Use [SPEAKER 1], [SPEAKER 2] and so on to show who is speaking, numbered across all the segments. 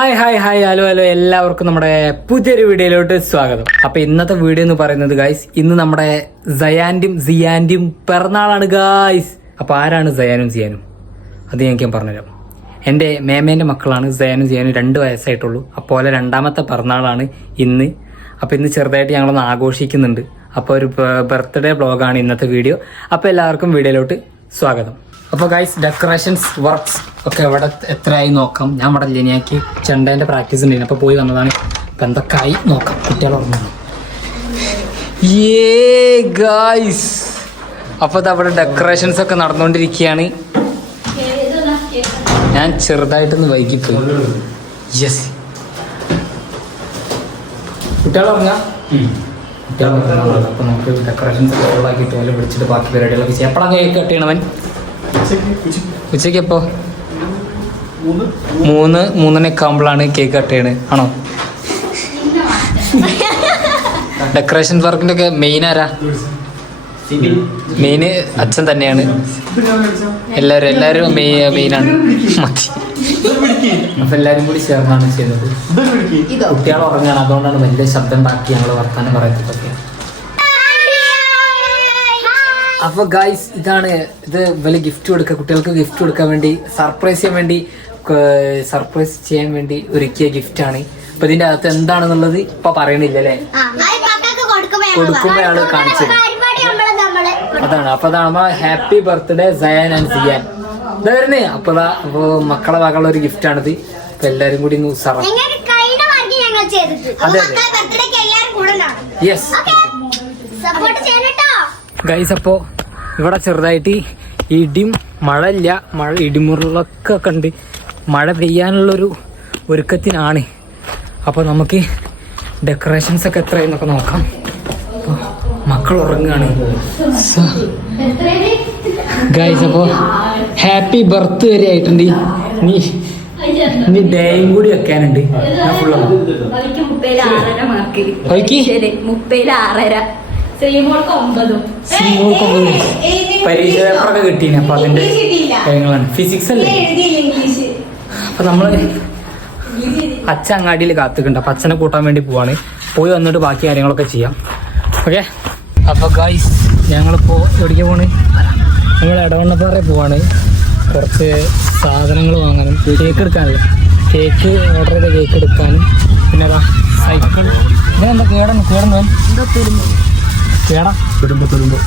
[SPEAKER 1] Hi hi hi hello hello എല്ലാവർക്കും നമ്മുടെ പുതിയൊരു വീഡിയോയിലോട്ട് സ്വാഗതം. അപ്പൊ ഇന്നത്തെ വീഡിയോ എന്ന് പറയുന്നത് ഗായ്സ് ഇന്ന് നമ്മുടെ സയാന്റും സിയാന്റും പിറന്നാളാണ് ഗായ്സ് അപ്പൊ ആരാണ് സയാനും സിയാനും? അത് ഞാൻ പറഞ്ഞുതരാം. എന്റെ മേമേന്റെ മക്കളാണ് സയാനും സിയാനും രണ്ട് വയസ്സായിട്ടുള്ളൂ. അപ്പോൾ രണ്ടാമത്തെ പിറന്നാളാണ് ഇന്ന്. അപ്പോൾ ഇന്ന് ചെറുതായിട്ട് ഞങ്ങളൊന്ന് ആഘോഷിക്കുന്നുണ്ട്. അപ്പോൾ ഒരു ബർത്ത്ഡേ ബ്ലോഗാണ് ഇന്നത്തെ വീഡിയോ. അപ്പോൾ എല്ലാവർക്കും വീഡിയോയിലോട്ട് സ്വാഗതം. അപ്പോൾ ഗൈസ് ഡെക്കറേഷൻസ് വർക്ക്സ് ഒക്കെ ഇവിടെ എത്രയായി നോക്കാം. ഞാൻ ഇവിടെ ലിനിയാക്കി ചെണ്ടേന്റെ പ്രാക്ടീസ് ഉണ്ടായിരുന്നു. അപ്പോൾ പോയി വന്നതാണ്. അപ്പം എന്തൊക്കെ ആയി നോക്കാം. കുട്ടികൾ ഉറങ്ങുന്നു. ഏ ഗൈസ് അപ്പോൾ അവിടെ ഡെക്കറേഷൻസ് ഒക്കെ നടന്നുകൊണ്ടിരിക്കുകയാണ്. ഞാൻ ചെറുതായിട്ടൊന്ന് വൈകിപ്പോയി. യെസ് കുട്ടികൾ ഉറങ്ങാം കുട്ടികൾ ഉറങ്ങാം അപ്പോൾ നമുക്ക് ഡെക്കറേഷൻസ് ഒക്കെ ഫുള്ളാക്കിയിട്ട് പോലെ പിടിച്ചിട്ട് ബാക്കി പരിപാടികളൊക്കെ ചെയ്യാം. എപ്പോഴാണ് കേക്ക് കട്ട് ചെയ്യണവൻ? ഉച്ചയ്ക്ക് എപ്പോ? മൂന്ന്? മൂന്നിനൊക്കെ ആകുമ്പോഴാണ് കേക്ക് കട്ട് ചെയ്യണത് ആണോ? ഡെക്കറേഷൻ വർക്കിന്റെ ഒക്കെ മെയിൻ ആരാ? മെയിൻ അച്ഛൻ തന്നെയാണ്. എല്ലാവരും എല്ലാവരും മെയിനാണ് മതി. അപ്പൊ എല്ലാരും കൂടി ചേർന്നാണ് ചെയ്യുന്നത്. കുട്ടികൾ ഉറങ്ങാണ്. അതുകൊണ്ടാണ് വലിയ ശബ്ദം ഉണ്ടാക്കി ഞങ്ങൾ വർത്താനം പറയത്തൊക്കെ അപ്പൊ ഗായ്സ് ഇതാണ് ഇത് വലിയ ഗിഫ്റ്റ് കൊടുക്കുക. കുട്ടികൾക്ക് ഗിഫ്റ്റ് കൊടുക്കാൻ വേണ്ടി സർപ്രൈസ് ചെയ്യാൻ വേണ്ടി സർപ്രൈസ് ചെയ്യാൻ വേണ്ടി ഒരുക്കിയ ഗിഫ്റ്റ് ആണ്. അപ്പൊ ഇതിന്റെ അകത്ത് എന്താണെന്നുള്ളത് ഇപ്പൊ പറയണില്ല അല്ലേ കൊടുക്കുമ്പോഴാണ് കാണിച്ചത്. അതാണ്. അപ്പൊ അതാണ് happy birthday Zayan and Ziyan ഇതാ വരുന്നേ. അപ്പൊ അപ്പൊ മക്കളെ വകളുള്ള ഒരു ഗിഫ്റ്റ് ആണിത്. അപ്പൊ എല്ലാരും കൂടി അതെ, അതെ. യെസ്
[SPEAKER 2] സപ്പോർട്ട് ചെയ്യണം
[SPEAKER 1] ഗൈസ് അപ്പോൾ ഇവിടെ ചെറുതായിട്ട് ഇടിയും മഴ ഇല്ല മഴ ഇടിമുറലൊക്കെ കണ്ട് മഴ പെയ്യാനുള്ളൊരു ഒരുക്കത്തിനാണ്. അപ്പോൾ നമുക്ക് ഡെക്കറേഷൻസ് ഒക്കെ എത്രയെന്നൊക്കെ നോക്കാം. മക്കൾ ഉറങ്ങുകയാണ്. ഗൈസ് അപ്പോൾ ഹാപ്പി ബർത്ത് വരെ ആയിട്ടുണ്ട്. നീ നീ ഡേയും കൂടി വെക്കാനുണ്ട്. ഞാൻ ഫുള്ളാണ്
[SPEAKER 3] അവർക്ക് മുപ്പതിൽ ആറര മാർക്ക്
[SPEAKER 1] അവയ്ക്ക്?
[SPEAKER 3] ശരി മുപ്പതിൽ ശ്രീമോൾക്ക് ഒമ്പതും
[SPEAKER 1] പരീക്ഷ പേപ്പറൊക്കെ കിട്ടീന്. അപ്പൊ അതിന്റെ കാര്യങ്ങളാണ്. ഫിസിക്സ് അല്ലേ? അപ്പൊ നമ്മൾ അച്ഛൻ അങ്ങാടിയിൽ കാത്തുക്കുണ്ട് അപ്പൊ അച്ഛനെ കൂട്ടാൻ വേണ്ടി പോവാണ്. പോയി വന്നിട്ട് ബാക്കി കാര്യങ്ങളൊക്കെ ചെയ്യാം. ഓക്കെ അപ്പൊ ഗായ്സ് ഞങ്ങളിപ്പോ എവിടേക്ക് പോണ്? ഞങ്ങൾ ഇടവണ്ണപ്പാറ പോവാണ്. കുറച്ച് സാധനങ്ങൾ വാങ്ങാനും കേക്ക് എടുക്കാനല്ലേ? കേക്ക് ഓർഡർ ചെയ്ത കേക്ക് എടുക്കാനും. പിന്നെ സൈക്കിൾ. ഇതെന്താ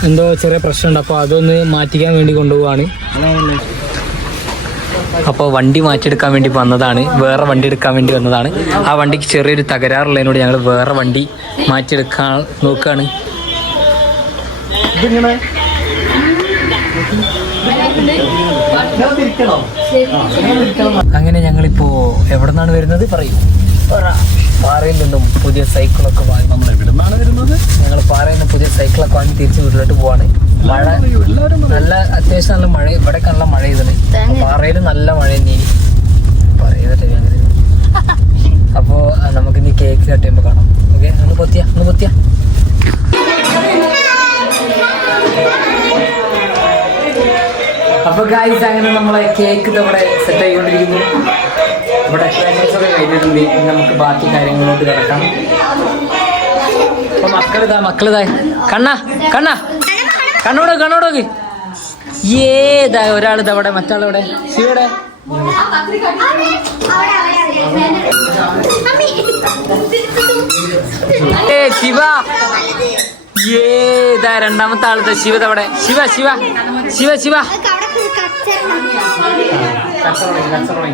[SPEAKER 1] എന്തോ ചെറിയ പ്രശ്നമുണ്ട്. അപ്പോൾ അതൊന്ന് മാറ്റിക്കാൻ വേണ്ടി കൊണ്ടുപോവാണ്. അപ്പോൾ വണ്ടി മാറ്റിയെടുക്കാൻ വേണ്ടി വന്നതാണ്. വേറെ വണ്ടി എടുക്കാൻ വേണ്ടി വന്നതാണ്. ആ വണ്ടിക്ക് ചെറിയൊരു തകരാറുള്ളതിനോട് ഞങ്ങൾ വേറെ വണ്ടി മാറ്റിയെടുക്കാൻ നോക്കുകയാണ് അങ്ങനെ ഞങ്ങളിപ്പോ എവിടെ നിന്നാണ് വരുന്നത്? പറയൂ. പാറയിൽ നിന്നും പുതിയ സൈക്കിളൊക്കെ വാങ്ങി നമ്മൾ എവിടുന്നാണ് വരുന്നത്? ഞങ്ങൾ പാറയിൽ നിന്ന് പുതിയ സൈക്കിളൊക്കെ വാങ്ങി തിരിച്ച് വീട്ടിലോട്ട് പോവാണ്. മഴ നല്ല അത്യാവശ്യം നല്ല മഴ ഇവിടെ നല്ല മഴ ചെയ്തത് പാറയിൽ നല്ല മഴ നീ പറയുന്നില്ല അങ്ങനെ അപ്പോ നമുക്ക് ഇനി കേക്ക് കട്ട് ചെയ്യുമ്പോൾ കാണാം. ഓക്കെ ഒന്ന് പൊത്തിയ ഒന്ന് പൊത്തിയ. അപ്പൊ ഗായ്സ് അങ്ങനെ നമ്മളെ കേക്ക് ഇവിടെ സെറ്റ് ആയിക്കൊണ്ടിരിക്കുന്നു. ഇവിടെ ഡെക്കറേഷൻസ് ഒക്കെ കഴിഞ്ഞിട്ടുണ്ട് നമുക്ക് ബാക്കി കാര്യങ്ങളിലോട്ട് കിടക്കാം. അപ്പൊ മക്കളിതാ മക്കളിതാ കണ്ണ കണ്ണ. കണ്ണോടോ കണ്ണോടോക്ക് ഏതാ ഒരാളിതാ അവിടെ മറ്റാളവിടെ ശിവടെ ഏ ശിവ. ഏതാ രണ്ടാമത്തെ ആളത്തെ ശിവത അവിടെ ശിവ ശിവ. ശിവ ശിവ. എന്താ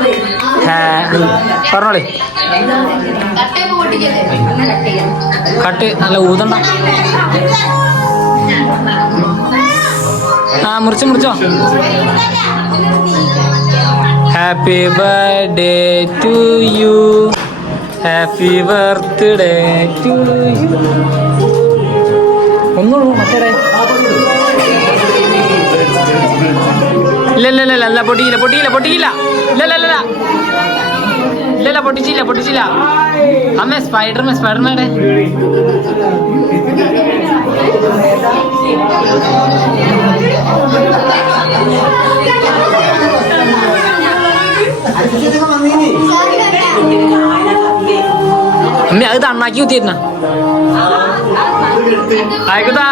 [SPEAKER 1] പറഞ്ഞോളി. കട്ട് നല്ല ഊതണ്ട. ആ മുറിച്ചോ മുറിച്ചോ. Happy birthday to you happy birthday to you ഒന്നുള്ളൂ മറ്റേ ഇല്ല ഇല്ല ഇല്ല ഇല്ല പൊട്ടിയില്ല പൊട്ടിയില്ല പൊട്ടിയില്ല. ഇല്ല ഇല്ല ഇല്ല. ഇല്ല ഇല്ല പൊട്ടിച്ചില്ല പൊട്ടിച്ചില്ല. അമ്മ സ്പൈഡർമാൻ സ്പൈഡർമാനെ. അമ്മ അത് തണ്ണാക്കി കുത്തിയിരുന്ന. ആയിക്കോട്ടാ.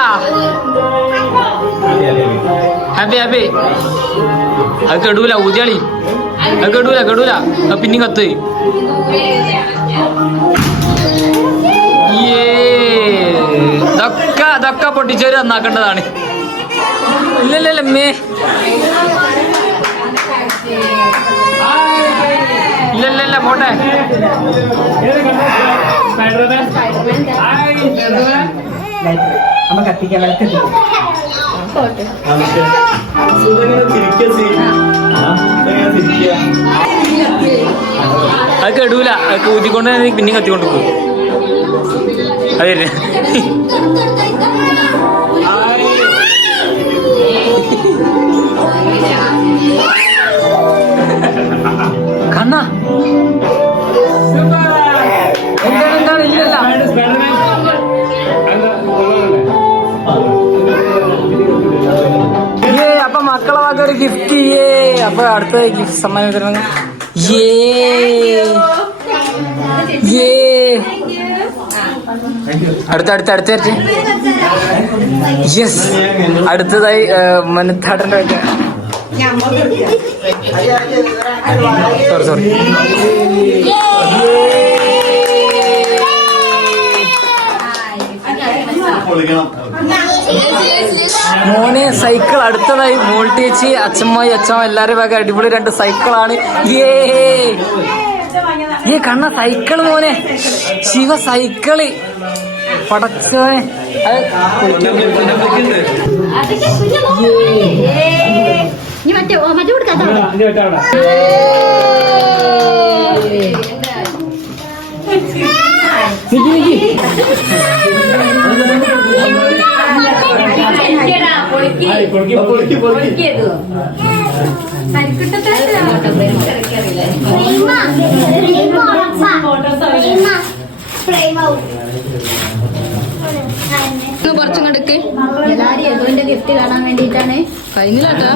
[SPEAKER 1] Happy happy. അത് കെടൂല ഊതിയാളി അത് കെടൂല കെടൂല. പിന്നെയും കത്ത്. ഇതൊക്കെ ഇതൊക്കെ പൊട്ടിച്ചവര് നന്നാക്കേണ്ടതാണ്. ഇല്ലല്ലേ ഇല്ല ഇല്ല മേ ഇല്ല ഇല്ല ഇല്ല പോട്ടെ
[SPEAKER 4] നമ്മ കത്തിക്കാൻ
[SPEAKER 1] അത് കെടൂല. അത് ഊതിക്കൊണ്ട് തന്നെ പിന്നെയും കത്തിക്കൊണ്ട് പോകും. അതല്ലേ കണ്ണ. അപ്പൊ അടുത്ത ഗിഫ്റ്റ് സമ്മാനം വിതരണം അടുത്ത അടുത്ത അടുത്ത യെസ് അടുത്തതായി മനത്താടന്റെ സോറി സോറി മോനെ സൈക്കിൾ അടുത്തതായി. മോൾട്ടേച്ചി അച്ഛമ്മായി അച്ഛമ്മ എല്ലാരും വക അടിപൊളി രണ്ട് സൈക്കിളാണ് ഏ ഏ കണ്ണ സൈക്കിൾ മോനെ. ശിവ സൈക്കിൾ പടച്ചോനെ നിക്ക് നിക്ക്.
[SPEAKER 3] കുറച്ചും കടുക്ക്
[SPEAKER 2] എല്ലാരും യദുവിന്റെ ഗിഫ്റ്റ് കാണാൻ വേണ്ടിട്ടാണ്
[SPEAKER 3] കഴിഞ്ഞില്ലാട്ടാ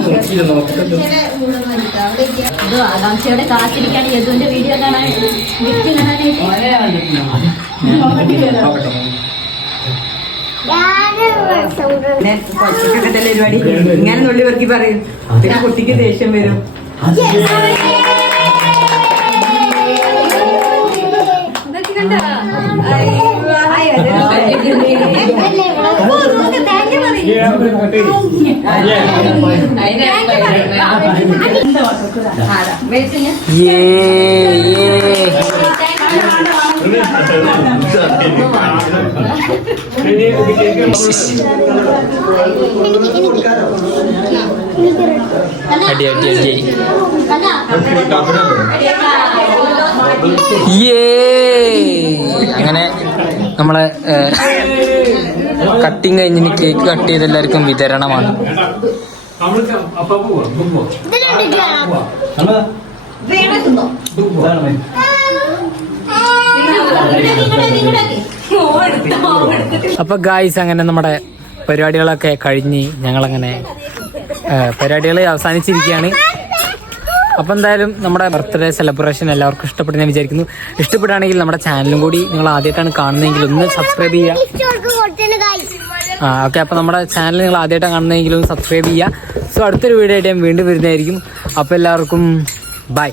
[SPEAKER 2] ഇത് ആകാംക്ഷയോടെ കാത്തിരിക്കാണ് യദുവിന്റെ വീഡിയോ കാണാൻ ഗിഫ്റ്റ് കാണാനായിട്ട്
[SPEAKER 4] പരിപാടി ഇങ്ങനെ നുള്ളി പെറുക്കി പറയും പിന്നെ കുട്ടിക്ക് ദേഷ്യം വരും
[SPEAKER 1] ഏ ഏ അടി അടി അടി ഏ അങ്ങനെ നമ്മളെ കട്ടിങ് കഴിഞ്ഞ് കേക്ക് കട്ട് ചെയ്ത് എല്ലാവർക്കും വിതരണമാണ്. അപ്പൊ ഗായ്സ് അങ്ങനെ നമ്മുടെ പരിപാടികളൊക്കെ കഴിഞ്ഞ് ഞങ്ങളങ്ങനെ പരിപാടികൾ അവസാനിച്ചിരിക്കുകയാണ്. അപ്പൊ എന്തായാലും നമ്മുടെ ബർത്ത്ഡേ സെലിബ്രേഷൻ എല്ലാവർക്കും ഇഷ്ടപ്പെട്ടു ഞാൻ വിചാരിക്കുന്നു. ഇഷ്ടപ്പെടുകയാണെങ്കിൽ നമ്മുടെ ചാനലും കൂടി നിങ്ങൾ ആദ്യമായിട്ടാണ് കാണുന്നതെങ്കിൽ ഒന്ന് സബ്സ്ക്രൈബ് ചെയ്യുക. ആ ഓക്കെ അപ്പോൾ നമ്മുടെ ചാനൽ നിങ്ങൾ ആദ്യമായിട്ടാണ് കാണുന്നതെങ്കിൽ ഒന്ന് സബ്സ്ക്രൈബ് ചെയ്യുക. സോ അടുത്തൊരു വീഡിയോ ആയിട്ട് ഞാൻ വീണ്ടും വരുന്നതായിരിക്കും. അപ്പോൾ എല്ലാവർക്കും ബൈ